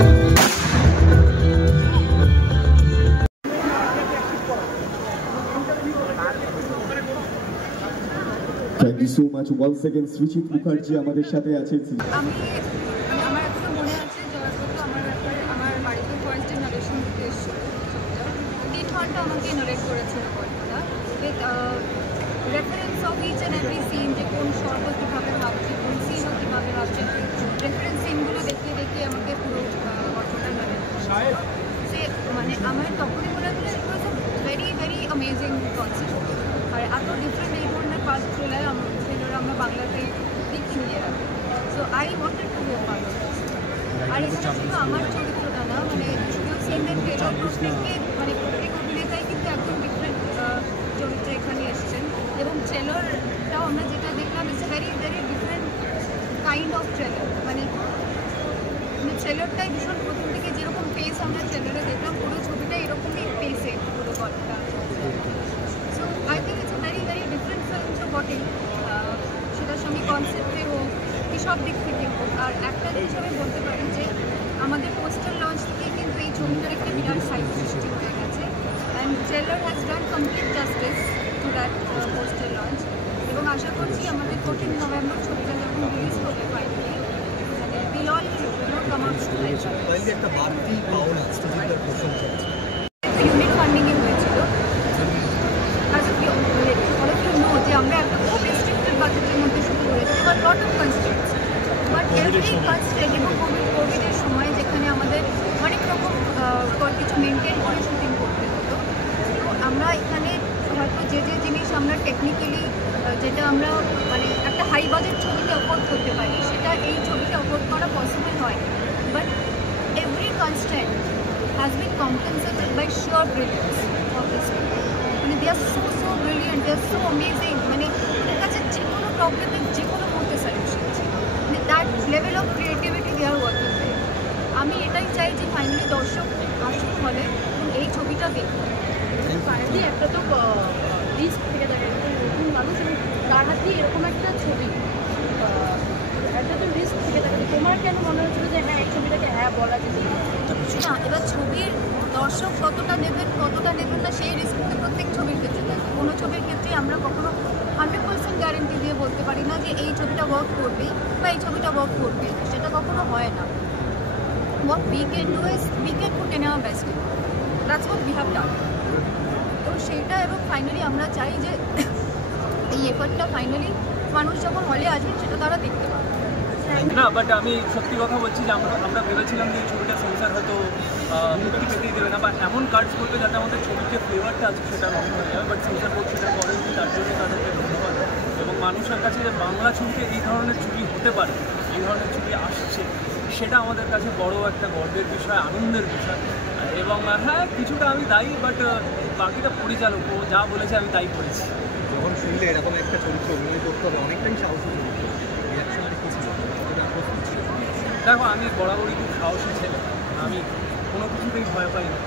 Thank you so much once again Srijit Mukherjee আমাদের সাথে আছেন। আমি আমার এখনো মনে আছে আমার বাড়িতে ফার্স্ট ডে নারেশন দিতে এসেছিল ছবিটা 3 ঘন্টা আমাকে নারেট করেছিল গল্পটা with reference of each and every scene, যে কোন শর্ট কীভাবে ভাবছে, কোন সিনও কীভাবে ভাবছে, রেফারেন্স সিনগুলো দেখিয়ে দেখিয়ে আমাকে পুরো গল্পটা নারেট সে মানে আমার তখনই মনে হলো it was a very very amazing concept. আর এত ডিফারেন্ট এই ধরনের ফার্স্ট থ্রিলার আমরা বাংলাতে দেখিনি এর আগে। So I wanted to be a part of this. আর এখানে শুধু আমার চরিত্রটা না, মানে শুধু সিনদের ট্রেলার প্রত্যেক অভিনেতাই কিন্তু একদম ডিফারেন্ট চরিত্রে এখানে এসেছেন, এবং ট্রেলারটাও আমরা যেটা দেখলাম it's very very different kind of trailer. মানে ট্রেলারটাই ভীষণ প্রথম থেকে যেরকম পেস আমরা ট্রেলারে দেখলাম, পুরো ছবিটা এরকমই পেসে পুরো গল্পটা। So I think it's very very different film তো বটেই, সেটার সঙ্গে কনসেপ্টে হোক কি সব দিক থেকে হোক। আর একটা জিনিস আমি বলতে পারি যে আমাদের পোস্টার লঞ্চ থেকে কিন্তু এই ছবিটার একটা বিরাট সাইড সৃষ্টি হয়ে গেছে, and trailer has done complete justice to that poster launch. এবং আশা করছি আমাদের 14 নভেম্বর ছবিটা যখন রিলিজ হবে ফাইনালি, মানে will all come out to like একটা বাড়তি পাওনা স্টুডিওর পোর্শন চলছে। ইউনিট ফান্ডিংয়ে হয়েছিল। যে আমরা একটা খুব রেস্ট্রিক্টেড বাজেটের মধ্যে শুরু করেছি, but lot of constraints, but every constraint এবং কোভিডের সময় যেখানে আমাদের অনেক রকম কিছু মেনটেন করে শুটিং করতে হতো, তো আমরা এখানে হয়তো যে জিনিস আমরা টেকনিক্যালি যেটা আমরা মানে একটা হাই বাজেট ছবিতে অ্যাফোর্ড করতে পারি, সেটা এই ছবিতে অ্যাফোর্ড করা পসিবল হয়। But every constraint has been compensated by sure brilliance of this people. মানে they are so brilliant, they are so amazing. মানে ওদের কাছে যে কোনো প্রবলেমের যে কোনো মুহূর্তে সলিউশন আছে, মানে that level of creativity they are working with. আমি এটাই চাই যে ফাইনালি দর্শক আসুক হলে এবং এই ছবিটা দেখুন। ফাইনালি একটা তো রিস্ক থেকে থাকে, নতুন মানুষ এবং তার হাত দিয়ে এরকম একটা ছবি, একটা তো রিস্ক থেকে থাকে। তোমার কেন মনে হচ্ছিল যে হ্যাঁ এই ছবিটাকে হ্যাঁ বলা যেতে না? এবার ছবির দর্শক কতটা নেবেন না সেই রিস্ক কিন্তু প্রত্যেক ছবির ক্ষেত্রে থাকে। কোনো ছবির ক্ষেত্রে আমরা কখনো 100% গ্যারেন্টি দিয়ে বলতে পারি না যে এই ছবিটা ওয়ার্ক করবে বা এই ছবিটা ওয়ার্ক করবে, সেটা কখনো হয় না। What we can do is we can put in our best. That's what we have done. তো সেইটা, এবং ফাইনালি আমরা চাই যে এই এফার্টটা ফাইনালি মানুষ যখন হলে আসবে সেটা তারা দেখতে পাবে না। বাট আমি সত্যি কথা বলছি যে আমরা ভেবেছিলাম যে এই ছবিটা সেন্সার হয়তো মুক্তি পেতেই দেবে না, বা এমন কার্ডস করবে যাতে আমাদের ছবির যে ফ্লেভারটা আছে সেটা নষ্ট হয়ে যাবে। বাট সেন্সার বোর্ড সেটা করেনি, তার জন্য তাদেরকে ধন্যবাদ। এবং মানুষের কাছে যে বাংলা ছবিতে এই ধরনের ছবি হতে পারে, এই ধরনের ছবি আসছে, সেটা আমাদের কাছে বড় একটা গর্বের বিষয়, আনন্দের বিষয়। এবং হ্যাঁ কিছুটা আমি দায়ী, বাট বাকিটা পরিচালক, ও যা বলেছে আমি তাই করেছি। যখন শুনলে এরকম একটা চরিত্র অভিনয় করতে হবে, অনেকটাই সাহসী চরিত্র, দেখো আমি বরাবরই খুব সাহসী ছেলে, আমি কোনো কিছুতেই ভয় পাই না,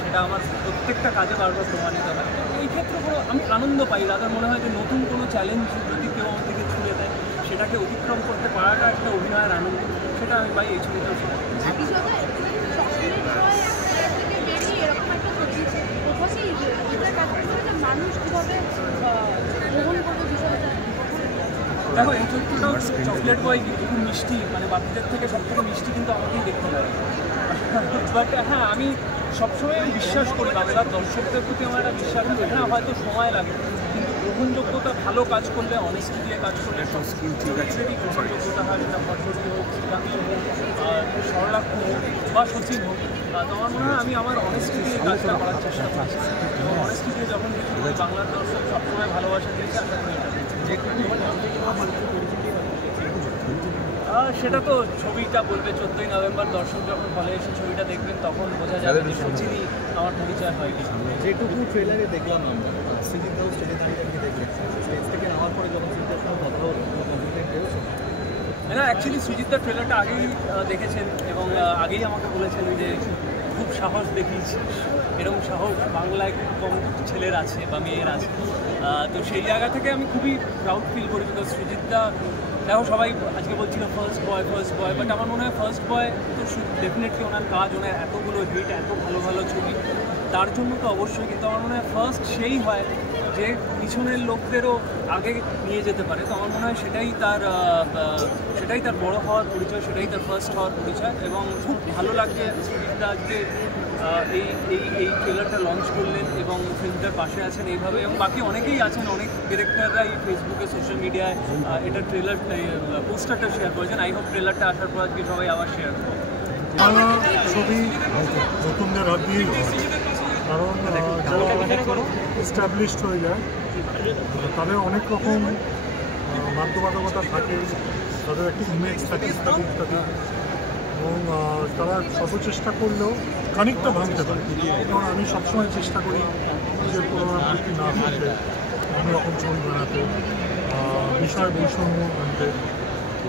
সেটা আমার প্রত্যেকটা কাজে বারবার প্রমাণিত হয়। এই ক্ষেত্রে আমি আনন্দ পাই, তাদের মনে হয় যে নতুন কোনো চ্যালেঞ্জ যদি কেউ আমার থেকে ছুঁড়ে দেয়, সেটাকে অতিক্রম করতে পারাটা একটা অভিনয়ের আনন্দ, সেটা আমি পাই এই ছবিটার সময়। মানুষ কীভাবে গ্রহণ করবে বিষয়টা? দেখো এই চরিত্রটাও চকলেট বয় কিন্তু খুব মিষ্টি, মানে বাচ্চাদের থেকে সব থেকে মিষ্টি কিন্তু আমাকেই দেখতে লাগে। বাট হ্যাঁ আমি সবসময় বিশ্বাস করি বাংলার দর্শকদের প্রতি আমার একটা বিশ্বাস আছে। হ্যাঁ হয়তো সময় লাগে, কিন্তু গ্রহণযোগ্যতা ভালো কাজ করলে, অনেস্টি দিয়ে কাজ করলে সব চরিত্রেরই গ্রহণযোগ্যতা হয়, সেটা ভট্টজি হোক, শ্রীকান্ত হোক, সরলাক্ষ হোক বা সচিন হোক। তো আমার মনে হয় আমি আমার অনেস্টি দিয়ে কাজটা করার চেষ্টা করছি, এবং অনেস্টি দিয়ে যখন বাংলার দর্শক সবসময় ভালোবাসা দিয়েছে, আশা করি সেটা তো ছবিটা বলবে। 14ই নভেম্বর দর্শক যখন হলে এসে ছবিটা দেখবেন তখন বোঝা যাবে যে সচিনই আমার পরিচয় হয়নি। যেটুকু ট্রেলারে দেখলাম আমরা, সৃজিত দাও স্টেজে দাঁড়িয়ে দেখলেন, স্টেজ থেকে নামার পরে যখন সৃজিতের সঙ্গে কথা হলো, না অ্যাকচুয়ালি সৃজিতদার ট্রেলারটা আগেই দেখেছেন এবং আগেই আমাকে বলেছেন যে খুব সাহস দেখিয়েছি, এরকম সাহস বাংলায় খুব কম ছেলের আছে বা মেয়ের আছে। তো সেই জায়গা থেকে আমি খুবই প্রাউড ফিল করি, বিকজ সৃজিতদা দেখো সবাই আজকে বলছিল ফার্স্ট বয়, বাট আমার মনে হয় ফার্স্ট বয় তো ডেফিনেটলি ওনার কাজ, ওনার এতগুলো হিট, এত ভালো ভালো ছবি, তার জন্য তো অবশ্যই, কিন্তু আমার মনে হয় ফার্স্ট সেই হয় যে পিছনের লোকদেরও আগে নিয়ে যেতে পারে। তো আমার মনে হয় সেটাই তার বড় হওয়ার পরিচয়, সেটাই তার ফার্স্ট হওয়ার পরিচয়। এবং খুব ভালো লাগছে সুজিতদা আজকে এই ট্রেলারটা লঞ্চ করলেন এবং ফিল্মটার পাশে আছেন এইভাবে, এবং বাকি অনেকেই আছেন, অনেক ডিরেক্টররাই ফেসবুকে সোশ্যাল মিডিয়ায় এটা ট্রেলার পোস্টারটা শেয়ার করেছেন। আই হোপ ট্রেলারটা আসার পর আজকে সবাই আবার শেয়ার করবে। বাংলা ছবি নতুনদের হাত দিয়েই হয়, কারণ যারা এস্টাবলিশড হয়ে যায় তাদের অনেক রকম বাধ্যবাধকতা থাকে, তাদের একটা ইমেজ থাকে ইত্যাদি ইত্যাদি, এবং তারা সর্বচেষ্টা করলেও খানিকটা ভাঙতে পারে। কারণ আমি সবসময় চেষ্টা করি নিজের পুনরাবৃত্তি না করতে, অন্যরকম ছবি বানাতে, বিষয় বৈষম্য আনতে,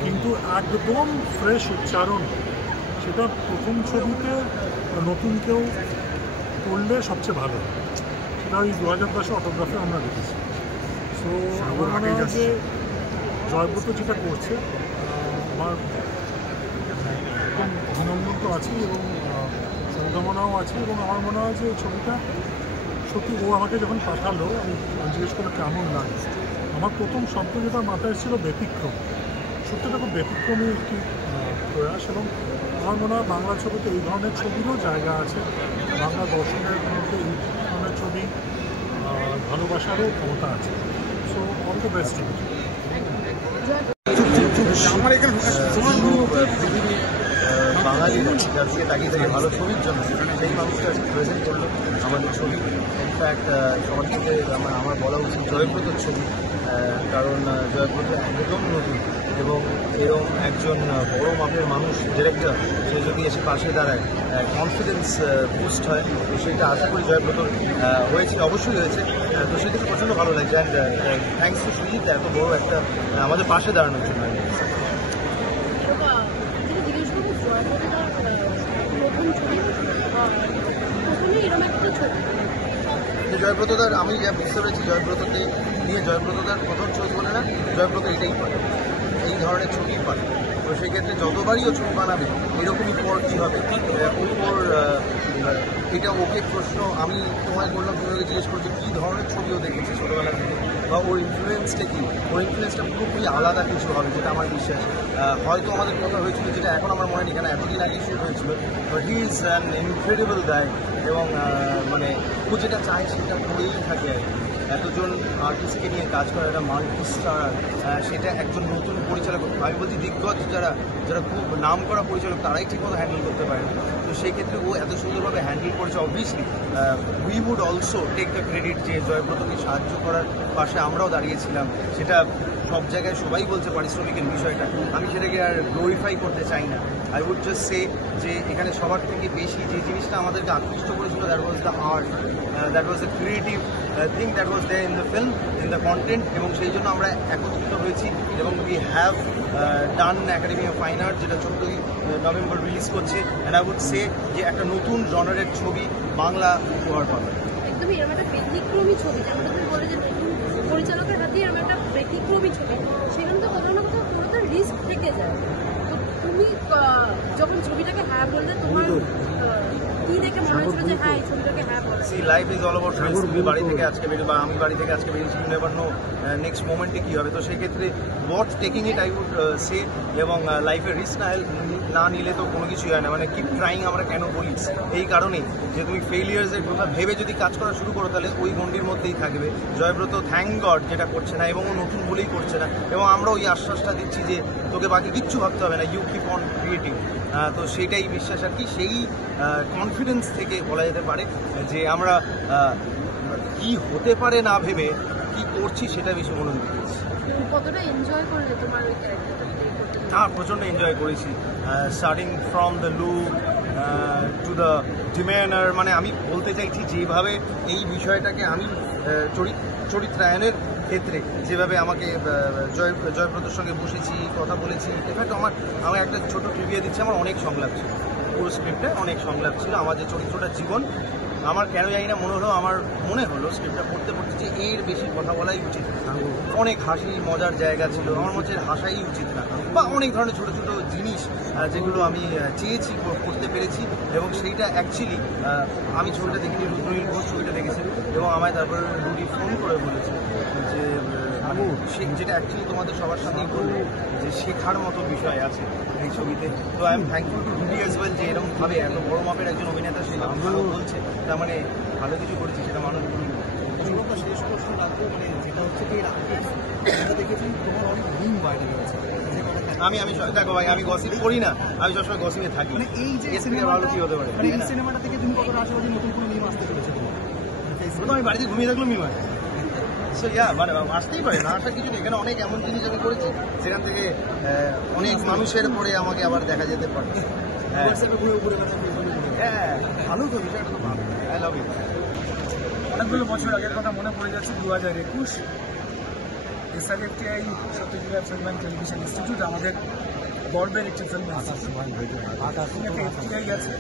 কিন্তু একদম ফ্রেশ উচ্চারণ সেটা প্রথম ছবিতে নতুন কেউ করলে সবচেয়ে ভালো। সেটা ওই 2010 অটোগ্রাফে আমরা দেখেছি। সো আমার মনে হয় যে জয়ব্রত যেটা করছে, আমার একদম অভিনন্দন তো আছেই এবং শুভকামনাও আছে, এবং আমার মনে হয় যে ছবিটা সত্যি, ও আমাকে যখন পাঠালো আমি জিজ্ঞেস করলে কেমন লাগে, আমার প্রথম শব্দ যেটা মাথায় ছিল ব্যতিক্রম। সত্যিটা খুব ব্যতিক্রমী একটি প্রয়াস, এবং আমার মনে হয় বাংলা ছবিতে এই ধরনের ছবিরও জায়গা আছে, বাংলা দর্শনের মধ্যে এই ধরনের ছবি ভালোবাসারও ক্ষমতা আছে। So all the best. বাঙালিরা যার দিকে তাকিয়ে থাকে ভালো ছবির জন্য, সেই মানুষটা প্রেজেন্ট করলো আমাদের ছবি। ইনফ্যাক্ট সবার থেকে আমার বলা উচিত জয়ব্রতর ছবি, কারণ জয়ব্রত একদম নতুন, এবং এরকম একজন বড় মাপের মানুষ ডিরেক্টর, সে যদি এসে পাশে দাঁড়ায় কনফিডেন্স বুস্ট হয়। তো সেটা আশা করি জয়ব্রতর হয়েছে, অবশ্যই হয়েছে। তো সেটা প্রচণ্ড ভালো লাগছে। অ্যান্ড থ্যাংকস টু সুজিত এত বড় একটা আমাদের পাশে দাঁড়ানোর জন্য। জয়ব্রতদার আমি যা বুঝতে পেরেছি, জয়ব্রতকে নিয়ে জয়ব্রতদার প্রথম ছবি বলে না, জয়ব্রত এটাই পারে, এই ধরনের ছবি পারে। তো সেই ক্ষেত্রে যতবারই ও ছবি বানাবে এরকমই পর কী হবে ওর এটা ওকে প্রশ্ন আমি তোমায় করলাম, তুমি ওকে জিজ্ঞেস করছো কী ধরনের ছবিও দেখেছি ছোটোবেলা থেকে, বা ওর ইনফ্লুয়েন্সটা কী, ওর ইনফ্লুয়েন্সটা পুরোপুরি আলাদা কিছু হবে, যেটা আমার বিশ্বাস। হয়তো আমাদের কথা হয়েছিল, যেটা এখন আমার মনে নেই, কেন এতদিন আগে শুট হয়েছিল। But he is an incredible guy, এবং মানে ও যেটা চায় সেটা করেই থাকে আর কি। এতজন আর্টিস্টকে নিয়ে কাজ করা, একটা মাল্টি স্টার, সেটা একজন নতুন পরিচালক, আমি বলছি দিগ্গজ যারা খুব নাম করা পরিচালক তারাই ঠিকমতো হ্যান্ডেল করতে পারে। তো সেই ক্ষেত্রে ও এত সুন্দরভাবে হ্যান্ডেল করেছে। Obviously we would also take the credit, যে জয়ব্রতকে সাহায্য করার পাশে আমরাও দাঁড়িয়েছিলাম। সেটা সব জায়গায় সবাই বলছে পারিশ্রমিকের বিষয়টা, আমি সেটাকে আর গ্লোরিফাই করতে চাই না। আই উড জাস্ট সে যে এখানে সবার থেকে বেশি যে জিনিসটা আমাদেরকে আকৃষ্ট করেছিল, that was the art, that was the creative thing that was there in the film, in the content. এবং সেই জন্য আমরা একত্রিত হয়েছি, এবং we have done academy of fine art, যেটা 14ই নভেম্বর রিলিজ করছে। অ্যান্ড আই উড সে যে একটা নতুন জনারের ছবি বাংলা উপহার পাবে। একদমই এরকম একটা ব্যতিক্রমী ছবি, যেমন তুমি বলে যে পরিচালকের হাতে এরকম একটা ব্যতিক্রমী ছবি, সেখানে তো কোথাও না কোথাও পুরোটা রিস্ক থেকে যায়। তো তুমি যখন ছবিটাকে হ্যাঁ বললে, তোমার কি দেখে মনে হয়েছিল যে হ্যাঁ এই ছবিটাকে হ্যাঁ বলে? See life is all about risk. তুমি বাড়ি থেকে আজকে বেরিয়ে, বা আমি বাড়ি থেকে আজকে বেরিয়েছি, ইউ নেভার নো নেক্সট মোমেন্টে কী হবে। তো সেক্ষেত্রে what taking it I would say, এবং লাইফে রিস্ক না নিলে তো কোনো কিছুই হয় না। মানে কিপ ট্রাইং আমরা কেন বলি, এই কারণেই যে তুমি ফেলিয়ার্সের কথা ভেবে যদি কাজ করা শুরু করো, তাহলে ওই গণ্ডির মধ্যেই থাকবে। জয়ব্রত থ্যাংক গড যেটা করছে না, এবং ও নতুন বলেই করছে না, এবং আমরা ওই আশ্বাসটা দিচ্ছি যে তোকে বাকি কিচ্ছু ভাবতে হবে না, ইউ কিপ অন ক্রিয়েটিং। তো সেটাই বিশ্বাস আর কি। সেই কনফিডেন্স থেকে বলা যেতে পারে যে আমরা কি হতে পারে না ভেবে কি করছি সেটা বেশি মনোযোগ দিচ্ছি। কতটা এনজয় করলে তোমার ওই ক্যারেক্টারটা? হ্যাঁ, প্রচণ্ড এনজয় করেছি। Starting from the look to the demeanour, মানে আমি বলতে চাইছি যেভাবে এই বিষয়টাকে আমি চরিত্রায়নের ক্ষেত্রে যেভাবে আমাকে জয়ব্রতর সঙ্গে বসেছি, কথা বলেছি। ইনফ্যাক্ট আমার একটা ছোটো ট্রিভিয়া দিচ্ছে, আমার অনেক সংলাপ ছিল পুরো স্ক্রিপ্টে, অনেক সংলাপ ছিল। আমার যে চরিত্রটা জীবন, আমার কেন জানি না আমার মনে হলো স্ক্রিপ্টটা পড়তে যে এর বেশি কথা বলাই উচিত। অনেক হাসি মজার জায়গা ছিল, আমার মধ্যে হাসাই উচিত না, বা অনেক ধরনের ছোটো ছোটো জিনিস যেগুলো আমি চেয়েছি করতে পেরেছি। এবং সেইটা অ্যাকচুয়ালি আমি ছবিটা দেখিনি, রুদ্রনীল ঘোষ ছবিটা দেখেছি এবং আমায় তারপরে রুডি ফোন করে বলেছে যে যেটা অ্যাকচুয়ালি তোমাদের সবার সাথেই বলবো যে শেখার মতো বিষয় আছে এই ছবিতে। তো I am thankful to Rudy as well যে এরকমভাবে এত বড় মাপের একজন অভিনেতা সে ভালো বলছে, তার মানে ভালো কিছু করেছে সেটা মানুষ বলবে। শেষ প্রশ্ন রাখবো, মানে যেটা হচ্ছে কি যেটা দেখেছি তোমার অনেক গুণ বাইরে রয়েছে। আমি দেখো ভাই, আমি গসিপ করি না, আমি সবসময় গসিপে থাকি। মানে এই যে ভালো কি হতে পারে এই সিনেমাটা থেকে তুমি কতটা আশাবাদী নতুন কোনো মিম আসতে চলেছে? আমি বাড়িতে ঘুমিয়ে থাকলেও মিম হয়, মানে আসতেই পারে না, আসার কিছু নেই। এখানে অনেক এমন জিনিস আমি করেছি সেখান থেকে অনেক মানুষের পরে আমাকে আবার দেখা যেতে পারে। হ্যাঁ ভালো তো, বিষয়টা তো ভালো। I love you. অনেকগুলো বছর আগের কথা মনে পড়ে যাচ্ছে, 2021 SRFTI Satyajit Ray film and television institute আমাদের গর্বের একটি ফিল্ম FTI আছে,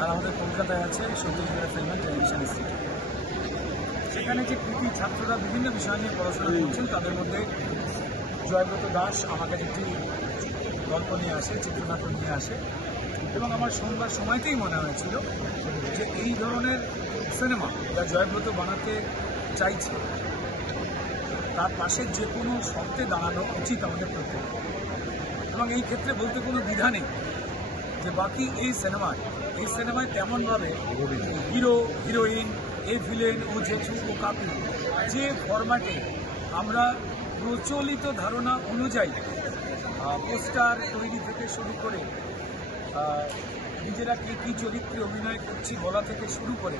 আর আমাদের কলকাতায় আছে Satyajit Ray film and television institute. সেখানে যে কৃতি ছাত্ররা বিভিন্ন বিষয় নিয়ে পড়াশোনা করছেন, তাদের মধ্যে জয়ব্রত দাস আমার কাছে একটি গল্প নিয়ে আসে, চিত্রনাট্য নিয়ে আসে, এবং আমার শোনবার সময়তেই মনে হয়েছিল যে এই ধরনের সিনেমা যা জয়ব্রত বানাতে চাইছে তার পাশে যে কোনো শর্তে দাঁড়ানো উচিত আমাদের প্রত্যেক। এবং এই ক্ষেত্রে বলতে কোনো দ্বিধা নেই যে বাকি এই সিনেমায় তেমনভাবে হিরো হিরোইন, এ ভিলেন, ও জেঠু, ও কাকু, যে ফরম্যাটে আমরা প্রচলিত ধারণা অনুযায়ী পোস্টার তৈরি থেকে শুরু করে নিজেরা কী চরিত্রে অভিনয় করছি বলা থেকে শুরু করে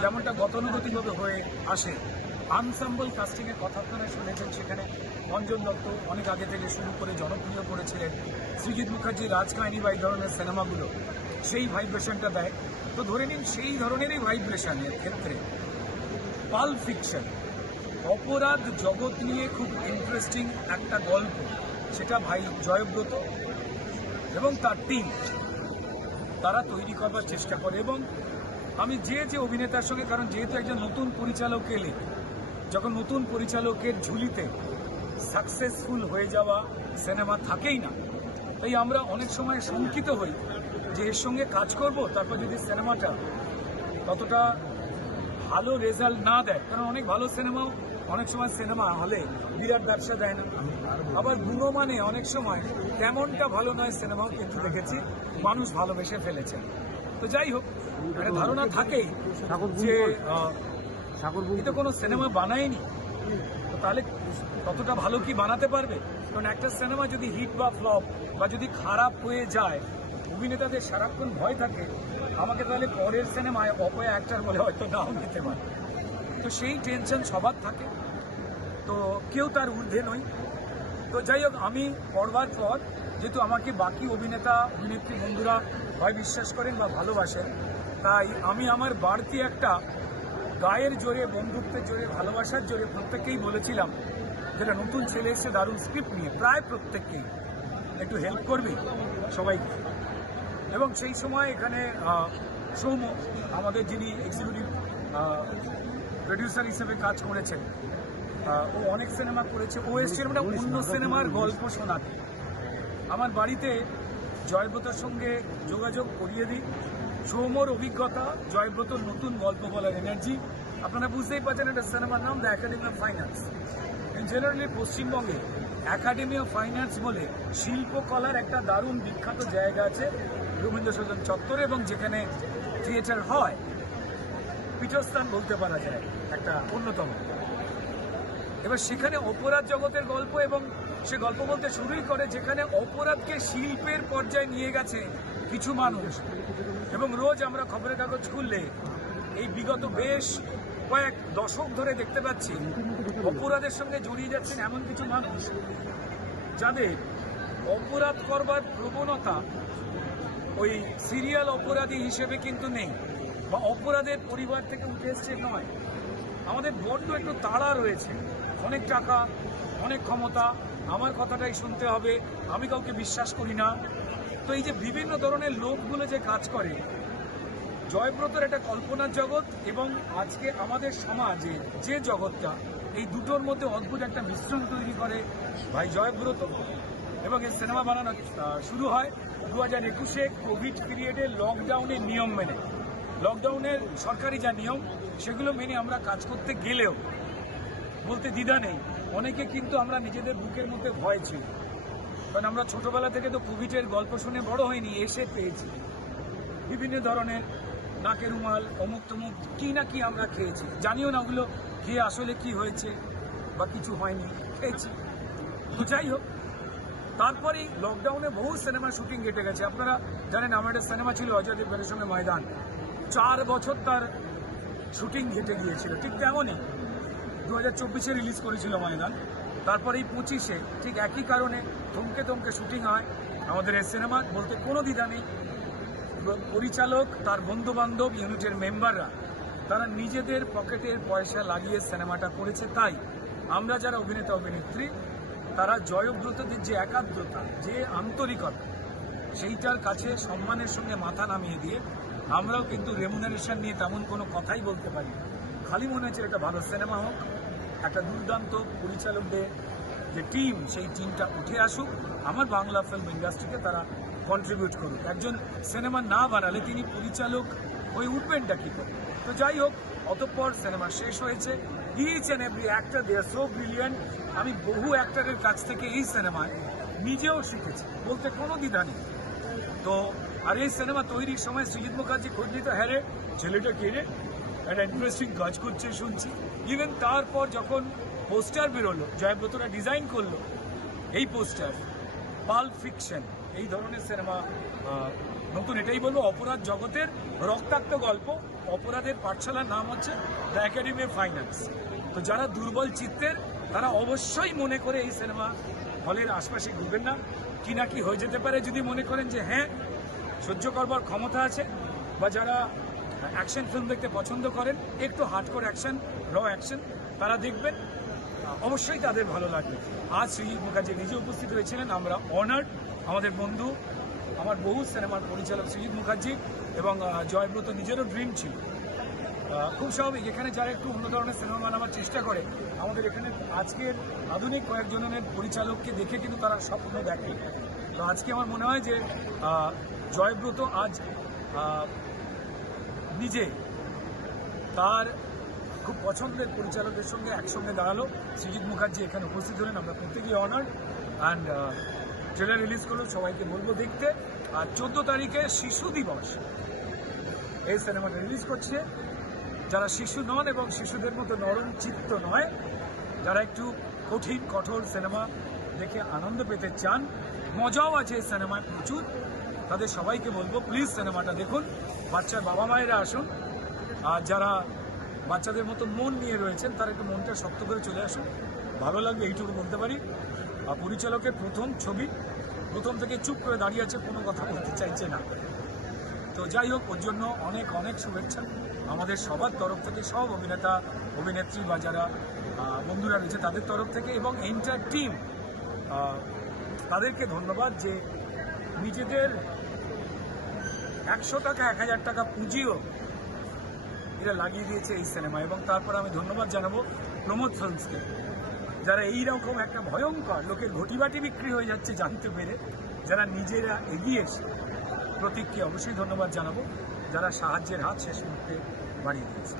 যেমনটা গতানুগতিকভাবে হয়ে আসে, আনসাম্বল কাস্টিংয়ের কথা আপনারা শুনেছেন। সেখানে অঞ্জন দত্ত অনেক আগে থেকে শুরু করে জনপ্রিয় করেছিলেন, সৃজিত মুখার্জি, রাজকাহিনী বা এই ধরনের সিনেমাগুলো সেই ভাইব্রেশনটা দেয়। তো ধরে নিন সেই ধরনেরই ভাইব্রেশনের ক্ষেত্রে পাল্প ফিকশন, অপরাধ জগৎ নিয়ে খুব ইন্টারেস্টিং একটা গল্প, সেটা ভাই জয়ব্রত এবং তার টিম তারা তৈরি করবার চেষ্টা করে। এবং আমি যে অভিনেতার সঙ্গে, কারণ যেহেতু একজন নতুন পরিচালক এলে, যখন নতুন পরিচালকের ঝুলিতে সাকসেসফুল হয়ে যাওয়া সিনেমা থাকেই না, তাই আমরা অনেক সময় শঙ্কিত হই যে এর সঙ্গে কাজ করব, তারপর যদি সিনেমাটা ততটা ভালো রেজাল্ট না দেয়। কারণ অনেক ভালো সিনেমাও অনেক সময় সিনেমা হলে বিরাট ব্যবসা দেয় না, আবার গুণমানে অনেক সময় তেমনটা ভালো নয় সিনেমাও কিন্তু দেখেছি মানুষ ভালোবেসে ফেলেছে। তো যাই হোক, মানে ধারণা থাকেই যে এটা কোনো সিনেমা বানায়নি, তো তাহলে কতটা ভালো কি বানাতে পারবে। কারণ একটা সিনেমা যদি হিট বা ফ্লপ বা যদি খারাপ হয়ে যায়, অভিনেতাদের সারাক্ষণ ভয় থাকে আমাকে তাহলে পরের সিনেমায় অপয়া অ্যাক্টর বলে হয়তো নাও নিতে পারে। তো সেই টেনশন সবার থাকে, তো কেউ তার ঊর্ধ্বে নই। তো যাই হোক, আমি পড়বার পর যেহেতু আমাকে বাকি অভিনেতা অভিনেত্রী বন্ধুরা হয় বিশ্বাস করেন বা ভালোবাসেন, তাই আমি আমার বাড়তি একটা গায়ের জোরে, বন্ধুত্বের জোরে, ভালোবাসার জোরে প্রত্যেককেই বলেছিলাম যেটা নতুন ছেলে এসে দারুণ স্ক্রিপ্ট নিয়ে প্রায় প্রত্যেককেই একটু হেল্প করবি সবাইকে। এবং সেই সময় এখানে সৌম্য আমাদের যিনি এক্সিকিউটিভ প্রডিউসার হিসেবে কাজ করেছেন, ও অনেক সিনেমা করেছে, ও এসেছিল মানে অন্য সিনেমার গল্প শোনাতে। আমার বাড়িতে জয়ব্রতর সঙ্গে যোগাযোগ করিয়ে দিই। সৌম্যর অভিজ্ঞতা, জয়ব্রতর নতুন গল্প বলার এনার্জি, আপনারা বুঝতেই পারছেন একটা সিনেমার নাম the academy of finance. Generally পশ্চিমবঙ্গে একাডেমি অফ ফাইন্যান্স বলে শিল্পকলার একটা দারুণ বিখ্যাত জায়গা আছে রবীন্দ্র সদন চত্বরে, এবং যেখানে থিয়েটার হয় পীঠস্থান বলতে পারা যায় একটা অন্যতম। এবার সেখানে অপরাধ জগতের গল্প, এবং সে গল্প বলতে শুরুই করে যেখানে অপরাধকে শিল্পের পর্যায়ে নিয়ে গেছে কিছু মানুষ। এবং রোজ আমরা খবরের কাগজ খুললে এই বিগত বেশ কয়েক দশক ধরে দেখতে পাচ্ছি অপরাধের সঙ্গে জড়িয়ে যাচ্ছেন এমন কিছু মানুষ যাদের অপরাধ করবার প্রবণতা ওই সিরিয়াল অপরাধী হিসেবে কিন্তু নেই, বা অপরাধের পরিবার থেকে উঠে এসছে নয়। আমাদের বড্ড একটু তাড়া রয়েছে, অনেক টাকা, অনেক ক্ষমতা, আমার কথাটাই শুনতে হবে, আমি কাউকে বিশ্বাস করি না। তো এই যে বিভিন্ন ধরনের লোকগুলো যে কাজ করে, জয়ব্রতর একটা কল্পনার জগৎ এবং আজকে আমাদের সমাজে যে জগৎটা, এই দুটোর মধ্যে অদ্ভুত একটা মিশ্রণ তৈরি করে ভাই জয়ব্রত। এবং এই সিনেমা বানানো শুরু হয় 2021-এ কোভিড পিরিয়ডে লকডাউনের নিয়ম মেনে। লকডাউনের সরকারি যা নিয়ম সেগুলো মেনে আমরা কাজ করতে গেলেও বলতে দ্বিধা নেই, অনেকে কিন্তু আমরা নিজেদের বুকের মধ্যে ভয় ছিল, কারণ আমরা ছোটবেলা থেকে তো কোভিডের গল্প শুনে বড় হয়নি, এসে পেয়েছি বিভিন্ন ধরনের নাকের রুমাল অমুক তমুক কি না কি আমরা খেয়েছি, জানিও না ওগুলো খেয়ে আসলে কি হয়েছে বা কিছু হয়নি, খেয়েছি। তো যাই হোক, তারপরেই লকডাউনে বহু সিনেমা শুটিং কেটে গেছে। আপনারা জানেন আমার একটা সিনেমা ছিল অজয় দেবগনের সঙ্গে ময়দান, 4 বছর তার শুটিং ঘেটে গিয়েছিল। ঠিক তেমনই 2024-এ রিলিজ করেছিল ময়দান, তারপরে এই 25-এ ঠিক একই কারণে থমকে থমকে শুটিং হয় আমাদের এই সিনেমা। বলতে কোনো দ্বিধা নেই, পরিচালক, তার বন্ধু বান্ধব, ইউনিটের মেম্বাররা তারা নিজেদের পকেটের পয়সা লাগিয়ে সিনেমাটা করেছে। তাই আমরা যারা অভিনেতা অভিনেত্রী তারা জয়ব্রতদের যে একাগ্রতা, যে আন্তরিকতা, সেইটার কাছে সম্মানের সঙ্গে মাথা নামিয়ে দিয়ে আমরাও কিন্তু রেমুনারেশন নিয়ে তেমন কোনো কথাই বলতে পারি। খালি মনে হচ্ছে একটা ভালো সিনেমা হোক, একটা দুর্দান্ত পরিচালকদের যে টিম, সেই টিমটা উঠে আসুক, আমার বাংলা ফিল্ম ইন্ডাস্ট্রিকে তারা কন্ট্রিবিউট করুক। একজন সিনেমা না বানালে তিনি পরিচালক হয়ে উঠবেনটা কী করে? তো যাই হোক, অতঃপর সিনেমা শেষ হয়েছে। Each and every actor they are so brilliant. আমি বহু অ্যাক্টরের কাছ থেকে এই সিনেমায় নিজেও শিখেছি, বলতে কোনো দ্বিধা নেই। তো আর এই সিনেমা তৈরির সময় সৃজিত মুখার্জি খোঁজ নিত, হ্যাঁ রে ছেলেটা কে রে, একটা ইন্টারেস্টিং কাজ করছে শুনছি। ইভেন তারপর যখন পোস্টার বেরোলো, জয়ব্রতরা ডিজাইন করলো এই পোস্টার, পাল্প ফিকশন এই ধরনের সিনেমা নতুন, এটাই বলবো অপরাধ জগতের রক্তাক্ত গল্প। অপরাধের পাঠশালার নাম হচ্ছে দ্য একাডেমি অফ ফাইন্যান্স। তো যারা দুর্বল চিত্তের তারা অবশ্যই মনে করে এই সিনেমা হলের আশপাশে ঘুরবেন না, কি না কি হয়ে যেতে পারে যদি মনে করেন যে হ্যাঁ সহ্য করবার ক্ষমতা আছে, বা যারা অ্যাকশন ফিল্ম দেখতে পছন্দ করেন, একটু হার্ডকোর অ্যাকশন, র অ্যাকশন, তারা দেখবেন, অবশ্যই তাদের ভালো লাগবে। আজ সৃজিত মুখার্জি নিজে উপস্থিত হয়েছিলেন, আমরা অনার্ড। আমাদের বন্ধু, আমার বহু সিনেমার পরিচালক সৃজিত মুখার্জি, এবং জয়ব্রত নিজেরও ড্রিম ছিল। খুব স্বাভাবিক, এখানে যারা একটু অন্য ধরনের সিনেমা বানাবার চেষ্টা করে, আমাদের এখানে আজকের আধুনিক কয়েকজনের পরিচালককে দেখে কিন্তু তারা স্বপ্ন দেখে। তো আজকে আমার মনে হয় যে জয়ব্রত আজ নিজে তার খুব পছন্দের পরিচালকের সঙ্গে একসঙ্গে দাঁড়ালো। সৃজিত মুখার্জি এখানে উপস্থিত হলেন, আমরা প্রত্যেকেই অনার্ড। অ্যান্ড ট্রেলার রিলিজ করলো, সবাইকে বলবো দেখতে। আর 14 তারিখে শিশু দিবস এই সিনেমাটা রিলিজ করছে। যারা শিশু নন এবং শিশুদের মতো নরম চিত্ত নয়, যারা একটু কঠিন কঠোর সিনেমা দেখে আনন্দ পেতে চান, মজাও আছে এই সিনেমায় প্রচুর, তাদের সবাইকে বলবো প্লিজ সিনেমাটা দেখুন। বাচ্চার বাবা মায়েরা আসুন, আর যারা বাচ্চাদের মতো মন নিয়ে রয়েছেন তারা একটু মনটা শক্ত করে চলে আসুন, ভালো লাগবে এইটুকু বলতে পারি। আর পরিচালকের প্রথম ছবি, প্রথম থেকে চুপ করে দাঁড়িয়ে আছে, কোনো কথা বলতে চাইছে না। তো যাই হোক, ওর জন্য অনেক অনেক শুভেচ্ছা আমাদের সবার তরফ থেকে, সব অভিনেতা অভিনেত্রী বা যারা বন্ধুরা রয়েছে তাদের তরফ থেকে, এবং এন্টার টিম, তাদেরকে ধন্যবাদ যে নিজেদের 100 টাকা 1000 টাকা পুঁজিও এরা লাগিয়ে দিয়েছে এই সিনেমা। এবং তারপর আমি ধন্যবাদ জানাবো প্রমোদ ফিল্মসকে, যারা এইরকম একটা ভয়ঙ্কর লোকের ঘটিবাটি বিক্রি হয়ে যাচ্ছে জানতে পেরে যারা নিজেরা এগিয়ে এসে, প্রতীককে অবশ্যই ধন্যবাদ জানাবো যারা সাহায্যের হাত শেষ মুহূর্তে বাড়িয়ে দিয়েছে।